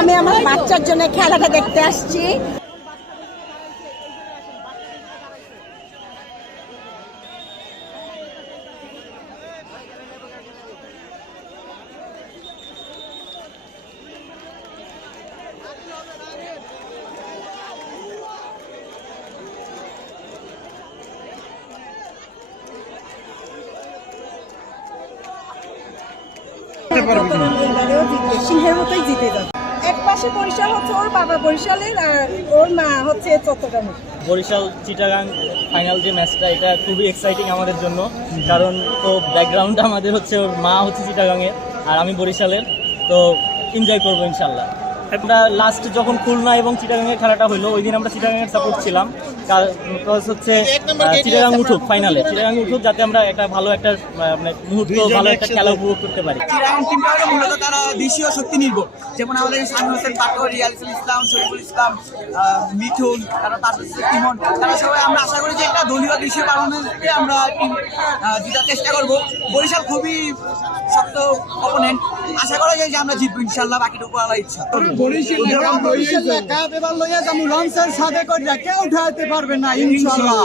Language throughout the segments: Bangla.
আমি আমার বাচ্চার জন্য খেলাটা দেখতে আসছি। সিংহের মতোই জিতে যাবে। এক পাশে বরিশাল হচ্ছে ওর বাবা বরিশালের, আর ওর মা হচ্ছে চট্টগ্রামের। বরিশাল চিটাগাং ফাইনাল যে ম্যাচটা, এটা খুবই এক্সাইটিং আমাদের জন্য, কারণ তো ব্যাকগ্রাউন্ড আমাদের হচ্ছে ওর মা হচ্ছে চিটাগাংয়ের আর আমি বরিশালের, তো এনজয় করবো ইনশাল্লাহ। আমরা লাস্ট যখন খুলনা এবং চিটাগাংয়ের খেলাটা হলো, ওই দিন আমরা চিটাগাংয়ের সাপোর্ট ছিলাম, হচ্ছে চিটাগাং উঠুক ফাইনালে, চিটাগাং উঠুক, যাতে আমরা একটা ভালো একটা মুহূর্ত, ভালো একটা খেলা উপভোগ করতে পারি। চিটাগাং টিমটা হলো মূলত তারা দেশীয় শক্তি নির্ভর, যেমন আমাদের সামনে হোসেন পাটোয়ারি, রিয়াজুল ইসলাম, শরীফুল ইসলাম, মিঠুন, তারা ইমন, তারা সবাই আমরা আশা করি যে একটা দলীয় দেশীয় পারফরমেন্সকে আমরা জেতার চেষ্টা করবো। বরিশাল খুবই শক্ত অপোনেন্ট, আশা করা যায় যে আমরা জিতবো ইনশাল্লাহ, বাকিটুকু আল্লাহর ইচ্ছা। লঞ্চের সাথে করে কেউ উঠাতে পারবে না ইনশাল্লাহ।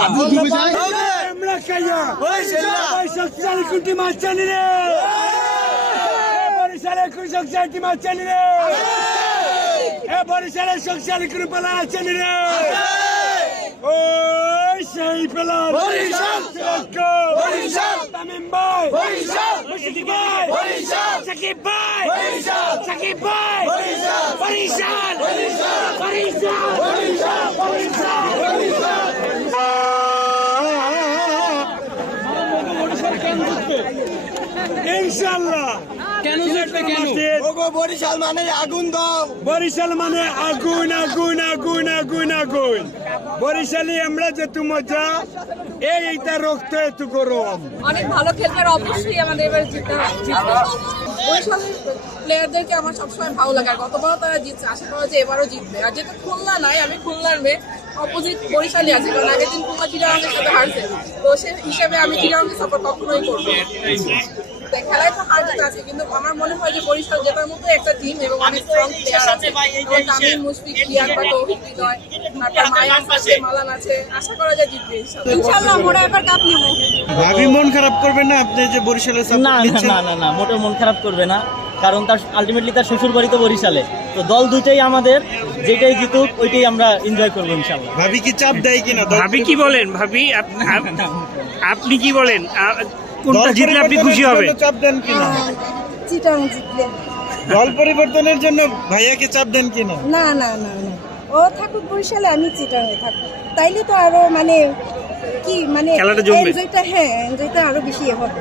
বরিশালের শক্তিশালী কোনো পেলা আছে রে, ওই সেই পেলা বরিশাল, বরিশাল, তামিম ভাই বরিশাল, মুশফিক ভাই বরিশাল, সাকিব ভাই বরিশাল, সাকিব ভাই বরিশাল, বরিশাল, বরিশাল, বরিশাল, বরিশাল, ইনশাআল্লাহ। কেন জিতবে? কেন? ওগো বরিশাল মানে আগুন দাও, বরিশাল মানে আগুন, আগুন, আগুন, আগুন, আগুন। বরিশালি আমরা যেহেতু মজা, এইটা রক্ত এত গরম। অনেক ভালো খেলবে, অবশ্যই আমাদের এবার জিতবে। বরিশালের প্লেয়ারদেরকে আমার সবসময় ভালো লাগে, আর গতবারও তারা জিতছে, আশা করা যে এবারও জিতবে। আর যেটা খুলনা নাই, আমি খুলনার মেয়ে, অপোজিট বরিশালই আছে, কারণ আগের দিন খুলনা চিটাগাংয়ের সাথে হারছে, তো সে হিসাবে আমি চিটাগাংকে সাপোর্ট কখনোই করবো। খেলায় তো হার জিত আছে, কিন্তু আমার মনে হয় যে বরিশাল জেতার মতো একটা টিম এবং অনেক স্ট্রং প্লেয়ার আছে, তামিম, মুশফিক, রিয়াদ বা তৌফিক হৃদয়, তারপর মায়ান আছে, মালান আছে, আশা করা যায় জিতবে ইনশাআল্লাহ। আমরা এবার কাপ নিব। ভাবি মন খারাপ করবে না আপনি যে বরিশালের না না না না, মোটেও মন খারাপ করবে না, কারণ তার আলটিমেটলি তার শ্বশুর বাড়ি তো বরিশালে, তো দল দুইটাই আমাদের, যেটাই জিতুক ওইটাই আমরা এনজয় করবো ইনশাল্লাহ। ভাবি কি চাপ দেয় কিনা? ভাবি কি বলেন? ভাবি আপনি কি বলেন? কোনটা জিতলে আপনি খুশি হবেন? চাপ দেন কিনা? চিটাগাং জিতলে। দল পরিবর্তনের জন্য ভাইয়াকে চাপ দেন কিনা? না না না না, ও থাকুক বরিশালে, আমি চিটাগাংয়ে থাকবো, তাইলে তো আরো মানে কি মানে খেলাটা জমবে, এনজয়টা, হ্যাঁ এনজয়টা আরো বেশি হবে।